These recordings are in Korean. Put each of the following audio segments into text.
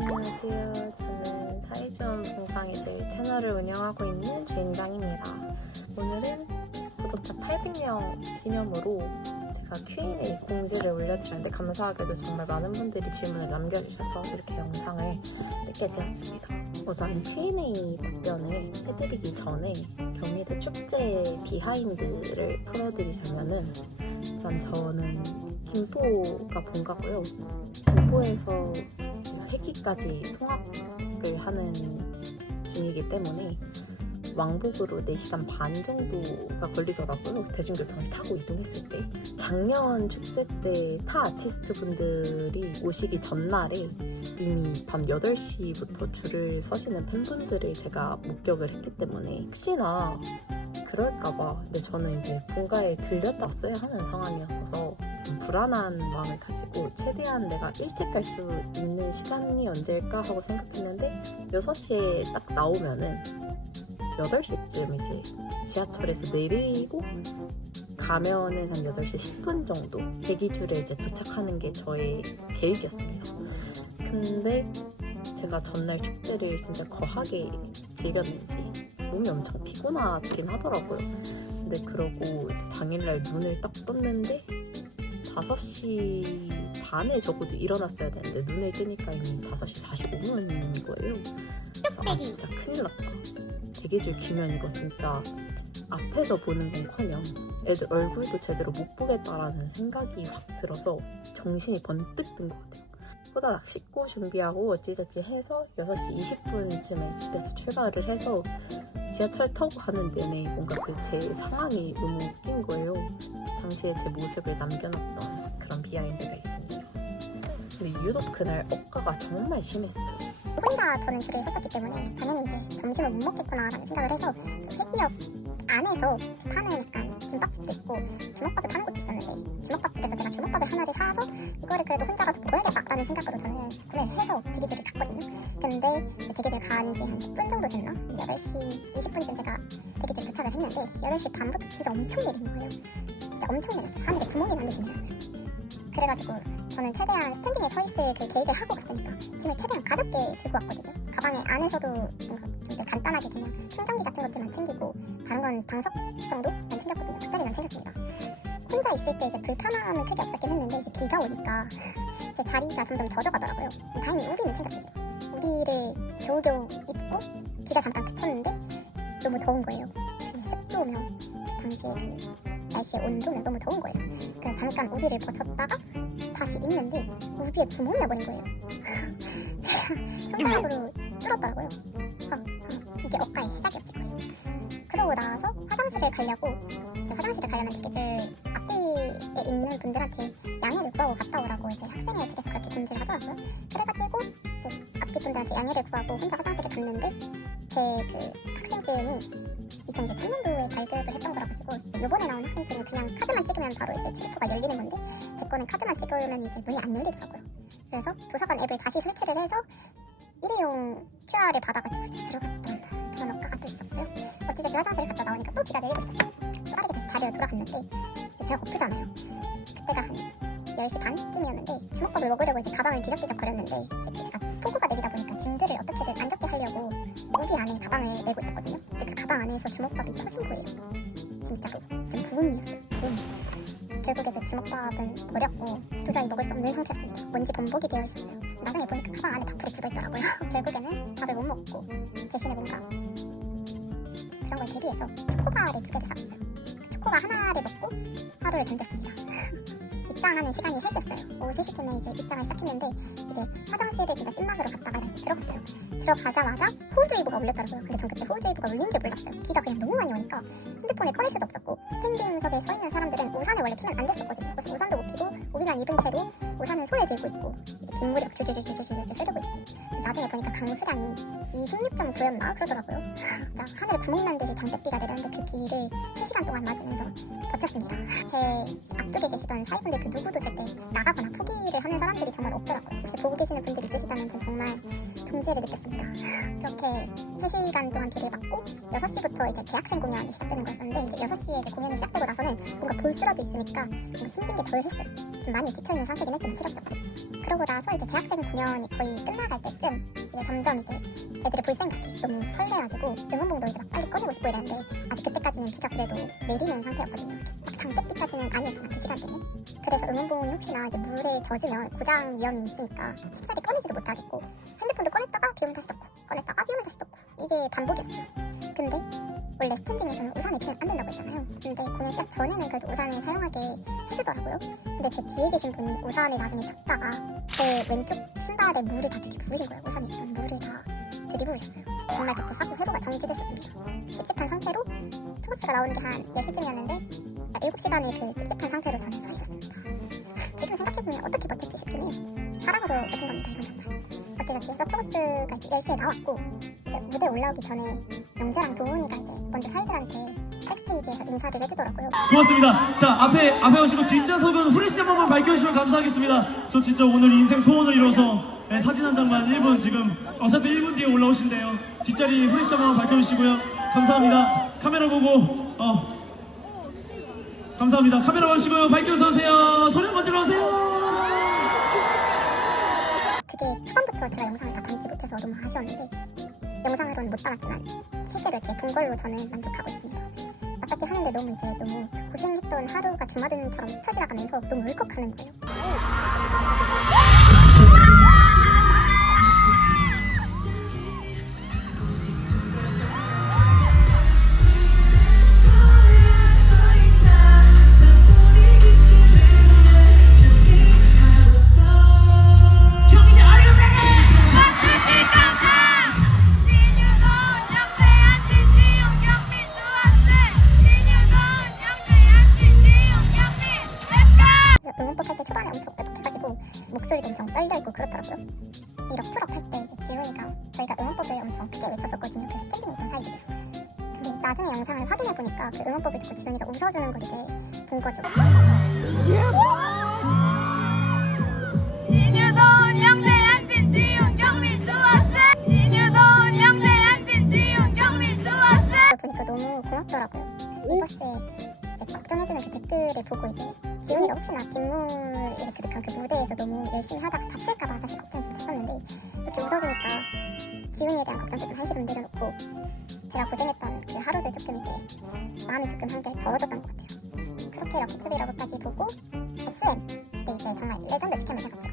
안녕하세요. 저는 사이좋은 봉강이들 채널을 운영하고 있는 주인장입니다. 오늘은 구독자 800명 기념으로 제가 Q&A 공지를 올려드렸는데 감사하게도 정말 많은 분들이 질문을 남겨주셔서 이렇게 영상을 찍게 되었습니다. 우선 Q&A 답변을 해드리기 전에 경희대 축제 비하인드를 풀어드리자면은 우선 저는 김포가 본가고요. 김포에서 회기까지 통학을 하는 중이기 때문에 왕복으로 4시간 반 정도가 걸리더라고요. 대중교통을 타고 이동했을 때. 작년 축제 때 타 아티스트 분들이 오시기 전날에 이미 밤 8시부터 줄을 서시는 팬분들을 제가 목격을 했기 때문에 혹시나 그럴까봐 근데 저는 이제 본가에 들렸다 왔어야 하는 상황이었어서 좀 불안한 마음을 가지고 최대한 내가 일찍 갈 수 있는 시간이 언제일까 하고 생각했는데 6시에 딱 나오면은 8시쯤 이제 지하철에서 내리고 가면은 한 8시 10분 정도 대기줄에 이제 도착하는 게 저의 계획이었습니다. 근데 제가 전날 축제를 진짜 거하게 즐겼는지 몸이 엄청 피곤하긴 하더라고요. 근데 그러고 이제 당일날 눈을 딱 떴는데 5시 반에 적어도 일어났어야 되는데 눈을 뜨니까 이미 5시 45분인 거예요. 그래서 진짜 큰일 났다. 대기줄 기면 이거 진짜 앞에서 보는 건커녕 애들 얼굴도 제대로 못 보겠다라는 생각이 확 들어서 정신이 번뜩 든 것 같아요. 호다닥 씻고 준비하고 어찌저찌 해서 6시 20분쯤에 집에서 출발을 해서 지하철 타고 가는 내내 뭔가 그 제 상황이 너무 웃긴 거예요. 당시에 제 모습을 남겨놨던 그런 비하인드가 있습니다. 근데 유독 그날 억가가 정말 심했어요. 혼자 저는 줄을 섰었기 때문에 당연히 이제 점심을 못 먹겠구나라는 생각을 해서 그 회기역 안에서 파는 약간 김밥집도 있고 주먹밥을 파는 곳도 있었는데 주먹밥집에서 제가 주먹밥을 하나를 사서 이거를 그래도 혼자 가서 먹어야겠다라는 생각으로 저는 구매를 해서 대기실을 갔거든요. 근데 대기실 간 지 한 10분 정도 됐나? 8시 20분쯤 제가 대기실 도착을 했는데 8시 반부터 비가 엄청 내리는 거예요. 진짜 엄청 내렸어요. 하늘에 구멍이 나는 듯이 내렸어요. 그래가지고 저는 최대한 스탠딩에 서 있을 그 계획을 하고 갔으니까 짐을 최대한 가볍게 들고 왔거든요. 가방에 안에서도 뭔가 좀 간단하게 그냥 충전기 같은 것들만 챙기고 다른 건 방석 정도만 챙겼거든요. 돗자리만 챙겼습니다. 혼자 있을 때 이제 불편함은 크게 없었긴 했는데 이제 비가 오니까 제 자리가 점점 젖어가더라고요. 다행히 우비는 챙겼습니다. 우비를 겨우겨우 입고 비가 잠깐 그쳤는데 너무 더운 거예요. 습도며 당시에 그 날씨의 온도는 너무 더운 거예요. 그래서 잠깐 우비를 벗었다가 다시 입는데 우비에 구멍이 나버린 거예요. 제가 손가락으로 뚫었더라고요. 이게 억가의 시작이었을 거예요. 그러고 나서 화장실을 가려고 화장실을 가려면 대기줄 앞뒤에 있는 분들한테 양해를 구하고 갔다 오라고 이제 학생회 측에서 그렇게 공지를 하더라고요. 그래가지고 이제 앞뒤 분들한테 양해를 구하고 혼자 화장실을 갔는데 제 그 학생증이 2023년도에 발급을 했던 거라 가지고 요번에 나온 학생증은 그냥 카드만 찍으면 바로 이제 출입구가 열리는 건데 제 거는 카드만 찍으면 이제 문이 안 열리더라고요. 그래서 도서관 앱을 다시 설치를 해서 일회용 QR을 받아가지고 들어갔던 그런 억가가 또 있었고요. 어찌저찌 화장실을 갔다 나오니까 또 비가 내리고 있었어요. 또 빠르게 다시 자리로 돌아갔는데 이제 배가 고프잖아요. 그때가 한 10시 반쯤이었는데 주먹밥을 먹으려고 이제 가방을 뒤적뒤적 거렸는데 제가 폭우가 내리다 보니까 짐들을 어떻게든 안 젖게 하려고 우비 안에 가방을 메고 있었거든요. 근데 그 가방 안에서 주먹밥이 터진 거예요. 진짜로 좀 부음이었어요. 결국에 그 주먹밥은 버렸고 도저히 먹을 수 없는 상태였습니다. 먼지 범벅이 되어 있었어요. 나중에 보니까 가방 안에 밥풀이 굳어있더라고요. 결국에는 밥을 못 먹고 대신에 뭔가 그런 걸 대비해서 초코바를 2개를 샀어요. 초코바 하나를 먹고 하루를 견뎠습니다. 입장하는 시간이 3시였어요. 오후 3시쯤에 이제 입장을 시작했는데 이제 화장실을 진짜 찐막으로 갔다가 다시 들어갔어요. 들어가자마자 호우주의보가 울렸더라고요. 근데 전 그때 호우주의보가 울린 줄 몰랐어요. 비가 그냥 너무 많이 오니까 핸드폰을 꺼낼 수도 없었고 스탠딩석에 서 있는 사람들은 우산을 원래 피면 안 됐었거든요. 그래서 우산도 못 피고 우비만 입은 채로 우산을 손에 들고 있고 이제 빗물이 막 줄줄줄줄줄줄 흐르고 있고 나중에 보니까 강수량이 26.9였나 그러더라고요. 진짜 하늘에 구멍 난 듯이 장대비가 내렸는데 그 비를 3시간 동안 맞으면서 버텼습니다. 제 앞쪽에 계시던 사회분들 그 누구도 절대 나가거나 포기를 하는 사람들이 정말 없더라고요. 혹시 보고 계시는 분들이 있으시다면 전 정말 동지를 느꼈습니다. 그렇게 3시간 동안 길을 받고 6시부터 이제 재학생 공연이 시작되는 거였었는데 이제 6시에 이제 공연이 시작되고 나서는 뭔가 볼 수라도 있으니까 뭔가 힘든 게 덜 했어요. 좀 많이 지쳐있는 상태긴 했지만 체력적으로. 그러고 나서 이제 재학생 공연이 거의 끝나갈 때쯤 이제 점점 이제 애들이 볼 생각이 너무 설레가지고 응원봉도 이제 막 빨리 꺼내고 싶고 이랬는데 아직 그때까지는 비가 그래도 내리는 상태였거든요. 막 장대비까지는 아니었지만 그 시간대는. 그래서 응원봉이 혹시나 이제 물에 젖으면 고장 위험이 있으니까 쉽사리 꺼내지도 못하겠고 핸드폰도 꺼냈다가 비 오면 다시 덮고 꺼냈다가 비 오면 다시 덮고 이게 반복이었어요. 근데 원래 스탠딩에서는 우산을 피면 안 된다고 했잖아요. 근데 공연 시작 전에는 그래도 우산을 사용하게 해주더라고요. 근데 제 뒤에 계신 분이 우산을 나중에 쳤다가 제 왼쪽 신발에 물을 다 들이부으신 거예요. 우산에 있던 물을 다 들이부으셨어요. 정말 그때 사고 회로가 정지됐었습니다. 찝찝한 상태로 투어스가 나오는 게 한 10시쯤이었는데 7시간을 그 찝찝한 상태로 저는 서 있었습니다. 지금 생각해보면 어떻게 버텼지 싶으니 사랑으로 버틴 겁니다. 이건 정말. 어찌저찌 해서 투어스가 이제 10시에 나왔고 이제 무대 올라오기 전에 영재랑 도훈이가 이제 먼저 사이들한테 백스테이지에서 인사를 해주더라고요. 고맙습니다. 자, 앞에 오시고 뒷좌석은 후레쉬 한 번만 밝혀주시면 감사하겠습니다. 저 진짜 오늘 인생 소원을 이뤄서 네, 사진 한 장만 1분 지금 어차피 1분 뒤에 올라오신대요. 뒷자리 후레쉬 한 번만 밝혀주시고요. 감사합니다. 카메라 보고 감사합니다. 카메라 보시고요. 밝혀서 오세요. 소리 한번 질러주세요. 그게 초반부터 제가 영상을 다 담지 못해서 너무 아쉬웠는데 영상으로는 못 담았지만 실제로 이렇게 본 걸로 저는 만족하고 있습니다. 맞닿기 하는데 너무 고생했던 하루가 주마등처럼 스쳐 지나가면서 너무 울컥하는 거예요. 응원법 할 때 초반에 엄청 빽빽해가지고 목소리도 엄청 떨려있고 그렇더라고요. 이 럭투럽 할 때 이제 지훈이가 저희가 응원법을 엄청 크게 외쳤었거든요. 그 스탠딩에 있던 사이들이요. 근데 나중에 영상을 확인해보니까 그 응원법을 듣고 지훈이가 웃어주는 걸 이제 본 거죠. 신유돈 영대한진 지훈 경리 좋았어. 신유돈 영대한진 지훈 경리 좋았어. 그걸 보니까 너무 고맙더라고요. 이 버스에 이제 걱정해주는 그 댓글을 보고 이제 지훈이가 혹시나 빗물에 그득한 그 무대에서 너무 열심히 하다가 다칠까봐 사실 걱정 좀 됐었는데 이렇게 웃어주니까 지훈이에 대한 걱정도 좀 한시름 내려놓고 제가 고생했던 그 하루들 조금 이제 마음이 조금 한결 덜어졌던 것 같아요. 그렇게 럭키TV라고까지 보고 SM 때 이제 정말 레전드 직캠을 해봤죠.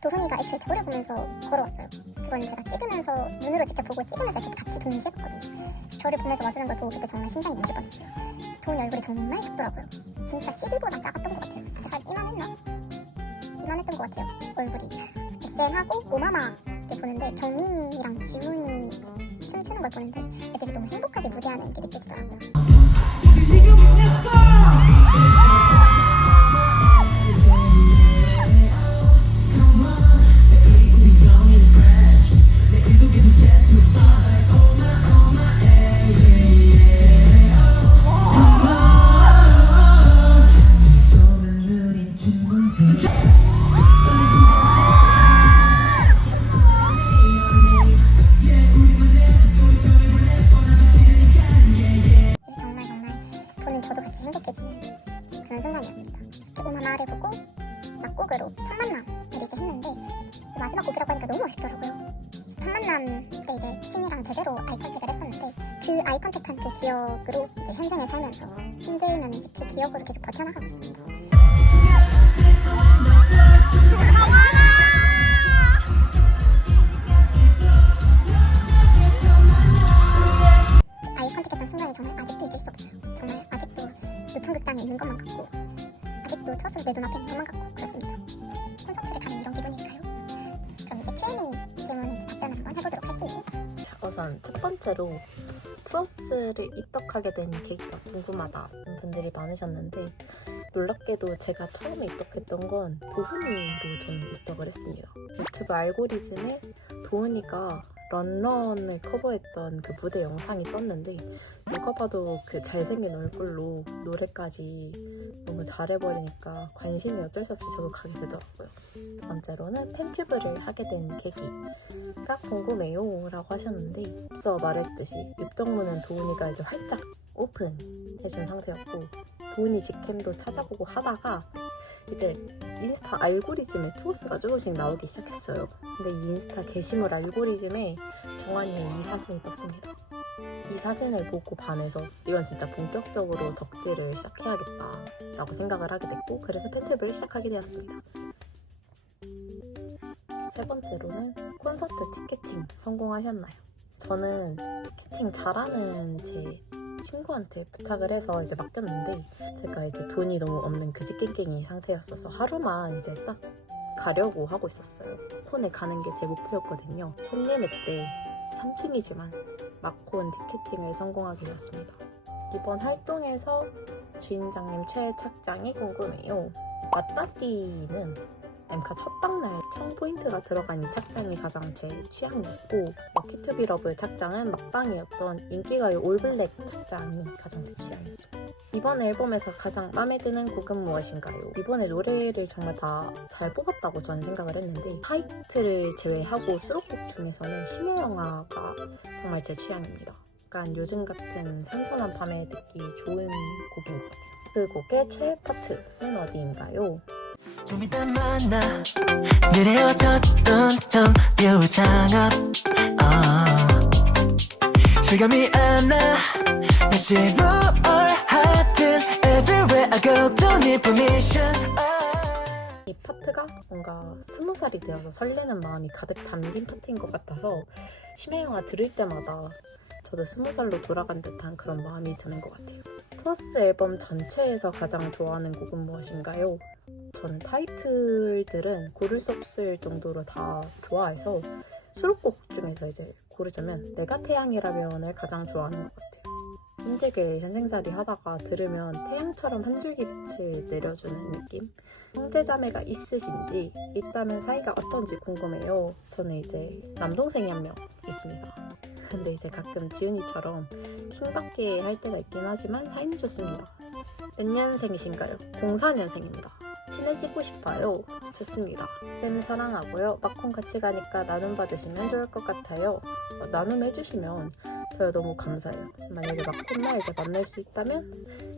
도훈이가 애초에 저를 보면서 걸어왔어요. 그건 제가 찍으면서 눈으로 직접 보고 찍으면서 이렇게 같이 동시했거든요. 저를 보면서 와주는 걸 보고 그때 정말 심장이 멈출 뻔했어요. 도훈이 얼굴이 정말 작더라고요. 진짜 CD보다 작았던 것 같아요. 진짜 한 이만했나? 이만했던 것 같아요. 얼굴이. SM하고 오마마를 보는데 경민이랑 지훈이 춤추는 걸 보는데 애들이 너무 행복하게 무대하는 게 느껴지더라고요. 보는 저도 같이 행복해지는 그런 순간이었습니다. 오마마를 보고 막곡으로 첫 만남을 이제 했는데 마지막 곡이라고 하니까 너무 아쉽더라고요. 첫 만남 때 이제 신이랑 제대로 아이 컨택을 했었는데 그 아이 컨택한 그 기억으로 이제 현생을 살면서 힘들면 이제 그 기억으로 계속 버텨나가고 있습니다. 아이 컨택했던 순간이 정말 아직도 잊을 수 없어요. 정말 아직도 노천극장에 있는 것만 같고 아직도 투어스가 내 눈앞에 있는 것만 같고 그렇습니다. 콘서트를 가는 이런 기분일까요? 그럼 이제 Q&A 질문에 답변을 한번 해보도록 할게요. 우선 첫 번째로 투어스를 입덕하게 된 계기가 궁금하다는 분들이 많으셨는데 놀랍게도 제가 처음에 입덕했던 건 도훈이로 저는 입덕을 했습니다. 유튜브 알고리즘에 도훈이가 런런을 커버했던 그 무대 영상이 떴는데 누가 봐도 그 잘생긴 얼굴로 노래까지 너무 잘해버리니까 관심이 어쩔 수 없이 저도 가게 되더라고요. 두 번째로는 팬튜브를 하게 된 계기가 궁금해요 라고 하셨는데 앞서 말했듯이 입덕문은 도훈이가 이제 활짝 오픈해진 상태였고 도훈이 직캠도 찾아보고 하다가 이제 인스타 알고리즘에 투어스가 조금씩 나오기 시작했어요. 근데 이 인스타 게시물 알고리즘에 정한이의 이 사진이 떴습니다. 이 사진을 보고 반해서 이건 진짜 본격적으로 덕질을 시작해야겠다 라고 생각을 하게 됐고 그래서 팬튜브를 시작하게 되었습니다. 세 번째로는 콘서트 티켓팅 성공하셨나요? 저는 티켓팅 잘하는 제 친구한테 부탁을 해서 이제 맡겼는데 제가 이제 돈이 너무 없는 그지깽깽이 상태였어서 하루만 이제 딱 가려고 하고 있었어요. 콘에 가는 게 제 목표였거든요. 생예매 때 3층이지만 마콘 티켓팅을 성공하게 되었습니다. 이번 활동에서 주인장님 최애 착장이 궁금해요. 맞다띠는 엠카 첫 방날 1000포인트가 들어간 이 착장이 가장 제 취향이었고 키투비러브 착장은 막방이었던 인기가요 올블랙 착장이 가장 제 취향이었습니다. 이번 앨범에서 가장 마음에 드는 곡은 무엇인가요? 이번에 노래를 정말 다 잘 뽑았다고 저는 생각을 했는데 타이틀을 제외하고 수록곡 중에서는 심야영화가 정말 제 취향입니다. 약간 요즘 같은 선선한 밤에 듣기 좋은 곡인 것 같아요. 그 곡의 최애 파트는 어디인가요? 좀 이따 만나 늘 헤어졌던 점 묘장업 실감이 안 나 다시 뭘 하든 Everywhere I go don't need permission 이 파트가 뭔가 20살이 되어서 설레는 마음이 가득 담긴 파트인 것 같아서 심야영화 들을 때마다 저도 20살로 돌아간 듯한 그런 마음이 드는 것 같아요. 투어스 앨범 전체에서 가장 좋아하는 곡은 무엇인가요? 저는 타이틀들은 고를 수 없을 정도로 다 좋아해서 수록곡 중에서 이제 고르자면 내가 태양이라면을 가장 좋아하는 것 같아요. 힘들게 현생살이 하다가 들으면 태양처럼 한 줄기 빛을 내려주는 느낌? 형제자매가 있으신지 있다면 사이가 어떤지 궁금해요. 저는 이제 남동생이 한 명 있습니다. 근데 이제 가끔 지은이처럼 킹받게 할 때가 있긴 하지만 사이는 좋습니다. 몇 년생이신가요? 04년생입니다. 친해지고 싶어요. 좋습니다. 쌤 사랑하고요. 마콘 같이 가니까 나눔 받으시면 좋을 것 같아요. 나눔 해주시면 저야 너무 감사해요. 만약에 마콘나 이제 만날 수 있다면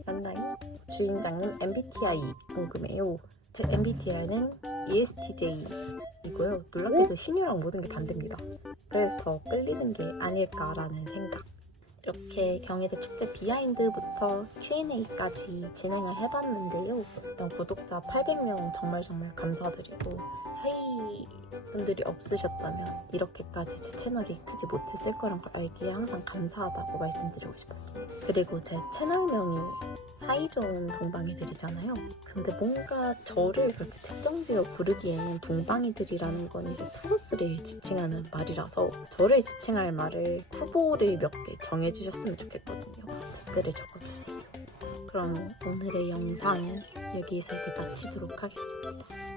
만나요. 주인장님 MBTI 궁금해요. 제 MBTI는 ESTJ이고요. 놀랍게도 신유랑 모든 게 반대입니다. 그래서 더 끌리는 게 아닐까라는 생각. 이렇게 경희대 축제 비하인드부터 Q&A까지 진행을 해봤는데요. 일단 구독자 800명 정말 감사드리고 사이분들이 없으셨다면 이렇게까지 제 채널이 크지 못했을 거란 걸 알기에 항상 감사하다고 말씀드리고 싶었습니다. 그리고 제 채널명이 사이좋은 붕방이들이잖아요. 근데 뭔가 저를 그렇게 특정지어 부르기에는 붕방이들이라는 건 이제 투어스를 지칭하는 말이라서 저를 지칭할 말을 후보를 몇 개 정해주셨으면 좋겠거든요. 댓글을 적어주세요. 그럼 오늘의 영상은 여기에서 이제 마치도록 하겠습니다.